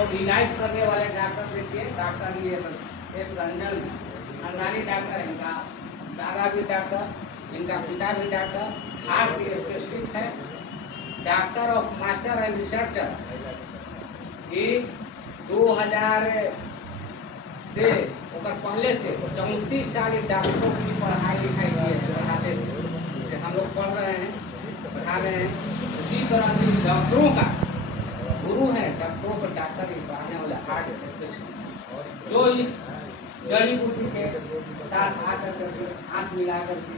तो इलाज करने वाले डॉक्टर देखिए, डॉक्टर ये एस रंजन खानदानी डॉक्टर, इनका दादा भी डॉक्टर, इनका पिता भी डॉक्टर, हार्ट के स्पेशलिस्ट है, doctor of master and researcher. ये 2000 से और पहले से 34 साल डॉक्टरों की पढ़ाई लिखाई की पढ़ाते थे, जिसे हम लोग पढ़ रहे हैं, पढ़ा रहे हैं। उसी तरह से डॉक्टरों का गुरु है, डॉक्टरों पर डॉक्टर ही पढ़ाने वाले हार्ट स्पेशलिस्ट, जो इस जड़ी बूटी के साथ आकर करके हाथ मिला करके,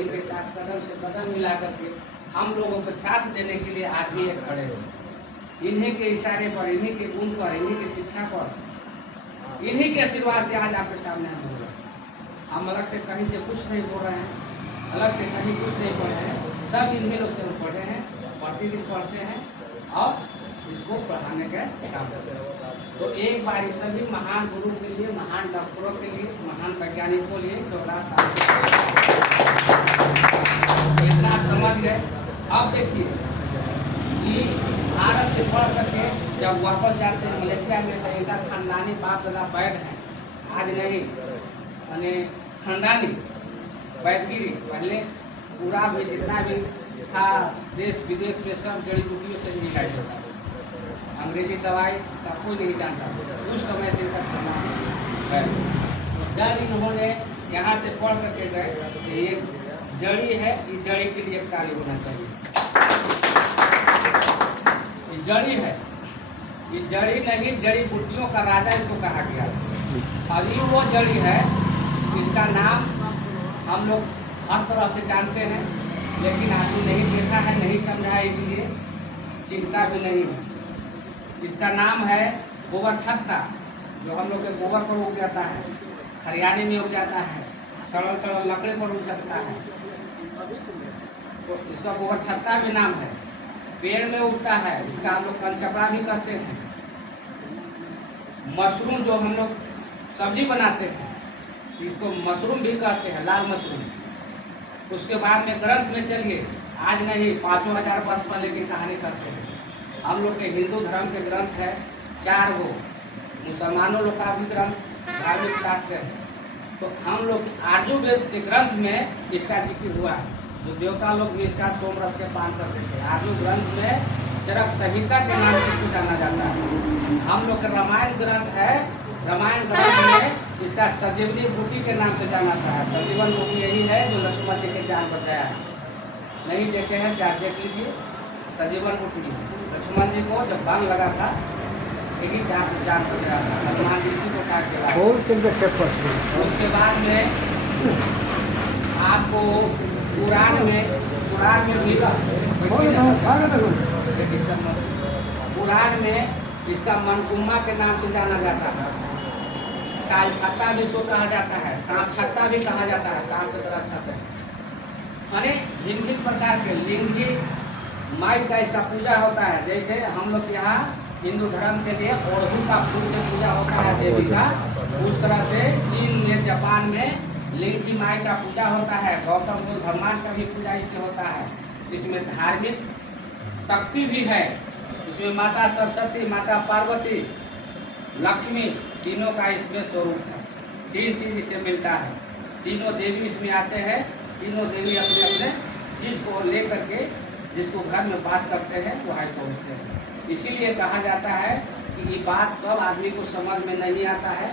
इनके साथ कदम से कदम मिला करके हम लोगों को साथ देने के लिए आदमी एक खड़े हो। इन्हीं के इशारे पर, इन्हीं के गुण पर, इन्हीं की शिक्षा पर, इन्हीं के आशीर्वाद से आज आपके सामने हम बोल रहे हैं। हम अलग से कहीं से कुछ नहीं बोल रहे हैं, अलग से कहीं कुछ नहीं पढ़े हैं, सब इन्हीं लोग से पढ़े हैं, प्रतिदिन पढ़ते हैं और इसको पढ़ाने का काम करते हैं। तो एक बार सभी महान गुरु के लिए, महान डॉक्टरों के लिए, महान वैज्ञानिकों के लिए इतना समझ गए। अब देखिए कि भारत से पढ़ करके जब वापस जाते हैं मलेशिया में, तो इनका खानदानी बाप दादा वैद है, आज नहीं यानी खानदानी वैदगिरी। पहले पूरा भी जितना भी था देश विदेश में सब जड़ी बूटियों से मिलाई होता, अंग्रेजी दवाई का कोई नहीं जानता, उस समय से इनका खानदानी वैद। जब इन्होंने यहाँ से पढ़ करके गए, ये जड़ी है, इस जड़ी के लिए ताली होना चाहिए। ये जड़ी है, ये जड़ी नहीं, जड़ी बूटियों का राजा इसको कहा गया। अभी वो जड़ी है, इसका नाम हम लोग हर तरह से जानते हैं, लेकिन आपने नहीं देखा है, नहीं समझा है, इसलिए चिंता भी नहीं है। इसका नाम है गोबर छत्ता, जो हम लोग के गोबर पर उग जाता है, हरियाणी में उग जाता है, सड़ल सड़ल लकड़े पर उग सकता है, तो इसका गोबर छत्ता भी नाम है। पेड़ में उगता है, इसका हम लोग कंचपड़ा भी करते हैं। मशरूम जो हम लोग सब्जी बनाते हैं, इसको मशरूम भी कहते हैं, लाल मशरूम। उसके बाद में ग्रंथ में चलिए, आज नहीं 5000 वर्ष पहले की कहानी करते हैं। हम लोग के हिंदू धर्म के ग्रंथ है 4 गो, मुसलमानों लोग का भी ग्रंथ धार्मिक शास्त्र है। तो हम लोग आयुर्वेद के ग्रंथ में इसका जिक्र हुआ, जो देवता लोग भी इसका सोमरस के पान करते थे। आयु ग्रंथ में चरक संहिता के नाम से इसको जाना जाता है। हम लोग का रामायण ग्रंथ है, रामायण ग्रंथ में इसका संजीवनी बूटी के नाम से जाना जाता है। संजीवन बूटी यही है जो लक्ष्मण जी के जान बचाया है। नहीं देखे हैं शायद देख लीजिए, संजीवन बूटी लक्ष्मण जी को जब बाण लगा था, यही जान बचाया था, हनुमान जी को काट के। उसके बाद में आपको पुराण में भी पुराण में इसका मनकुम्मा के नाम से जाना जाता है। काल छत्ता भी इसको कहा जाता है, सांप छत्ता भी कहा जाता है, सांप की तरह छत्ता है। यानी भिन्न भिन्न प्रकार के लिंगी माई का इसका पूजा होता है। जैसे हम लोग यहाँ हिंदू धर्म के लिए ओढ़ू का फूल से पूजा होता है देवी का, उस तरह से चीन में, जापान में लिंगी माई का पूजा होता है। गौतम बुद्ध भगवान का भी पूजा इससे होता है। इसमें धार्मिक शक्ति भी है, इसमें माता सरस्वती, माता पार्वती, लक्ष्मी, तीनों का इसमें स्वरूप है। 3 चीज इससे मिलता है। तीनों देवी इसमें आते हैं, तीनों देवी अपने अपने चीज को लेकर के जिसको घर में वास करते हैं वहाँ पहुँचते हैं। इसीलिए कहा जाता है कि ये बात सब आदमी को समझ में नहीं आता है।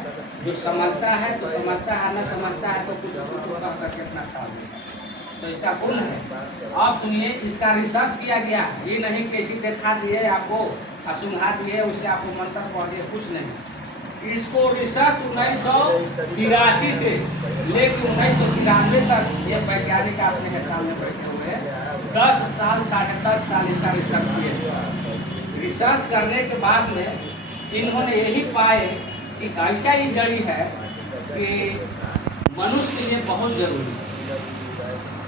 जो समझता है तो समझता है, न समझता है तो कुछ कह करके अपना काम है। तो इसका गुण है। आप सुनिए, इसका रिसर्च किया गया, ये नहीं कैसी देखा दिए आपको, सुंघा दिए, उससे आपको मंत्र पढ़ दिए, कुछ नहीं। इसको रिसर्च 1983 से लेकर 1993 तक ये वैज्ञानिक अपने सामने बैठे हुए हैं। 10 साल, 10.5 साल इसका रिसर्च किए। रिसर्च करने के बाद में इन्होंने यही पाए कि ऐसा ही जड़ी है कि मनुष्य के लिए बहुत जरूरी है।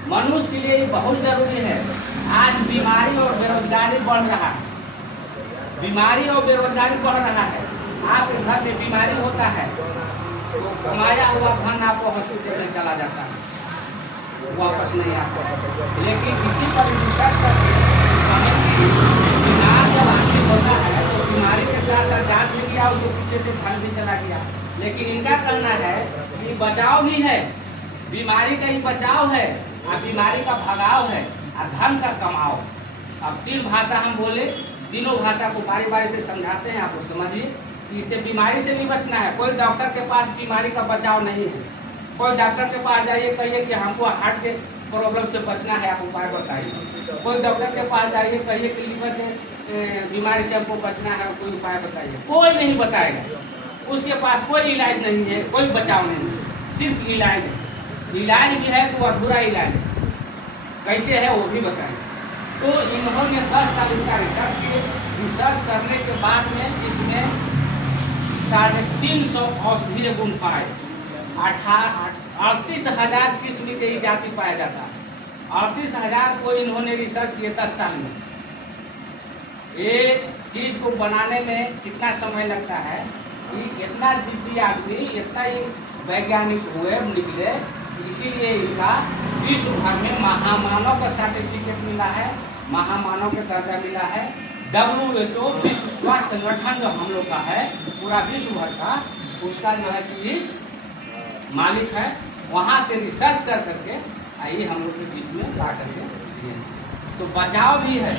मनुष्य के लिए ये बहुत जरूरी है। आज बीमारी और बेरोजगारी बढ़ रहा है, बीमारी और बेरोजगारी बढ़ रहा है। आपके घर में बीमारी होता है तो कमाया हुआ धन आपको हॉस्पिटल में चला जाता है, वापस नहीं आता। लेकिन इसी पर रिसर्च करके बीमार जब आदमी होता है तो बीमारी के साथ साथ जान भी गया, उसके पीछे से धन भी चला गया। लेकिन इनका कहना है कि बचाव भी है, बीमारी का ही बचाव है और बीमारी का भगाव है और धन का कमाओ। अब 3 भाषा हम बोले, तीनों भाषा को बारी बारी से समझाते हैं, आप लोग समझिए कि इससे बीमारी से नहीं बचना है। कोई डॉक्टर के पास बीमारी का बचाव नहीं है। कोई डॉक्टर के पास जाइए, कहिए कि हमको हार्ट के प्रॉब्लम से बचना है, आप उपाय बताइए। कोई डॉक्टर के पास जाइए, कहिए कि लीवर के बीमारी से हमको बचना है, कोई उपाय बताइए, कोई नहीं बताएगा। उसके पास कोई इलाज नहीं है, कोई बचाव नहीं है, सिर्फ इलाज है। इलाज भी है तो अधूरा इलाज है, कैसे है वो भी बताएंगे। तो इन्होंने 10 साल इसका रिसर्च किए। रिसर्च करने के बाद में इसमें 350 औषधीय गुण पाए। 38,000 किस्म के जाति पाया जाता है। 38,000 को इन्होंने रिसर्च किए 10 साल में। एक चीज को बनाने में कितना समय लगता है कि इतना जिद्दी आदमी, इतना ही वैज्ञानिक हुए निकले, इसीलिए इनका विश्व भर में महामानव का सर्टिफिकेट मिला है, महामानव का दर्जा मिला है। WHO विश्व स्वास्थ्य संगठन जो हम लोग का है, पूरा विश्व भर का, उसका जो है कि मालिक है, वहाँ से रिसर्च कर करके आइए हम लोग के बीच में ला करके दिए। तो बचाव भी है।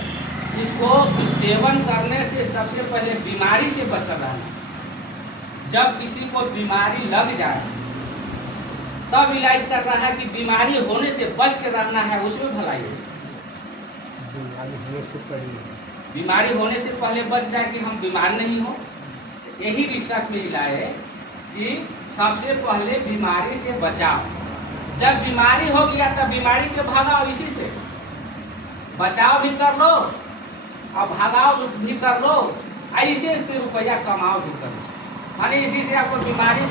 इसको सेवन करने से सबसे पहले बीमारी से बचा रहना। जब किसी को बीमारी लग जाए तब इलाज कर रहा है कि बीमारी होने से बच के रहना है, उसमें भलाई है। बीमारी होने से पहले बच जाए कि हम बीमार नहीं हो। यही रिसर्च में लाए कि सबसे पहले बीमारी से बचाओ। जब बीमारी हो गया तब बीमारी के भगाओ, इसी से बचाव भी कर लो और भगाव भी कर लो, ऐसे से रुपया कमाओ भी कर लो। माने इसी से आपको बीमारी भी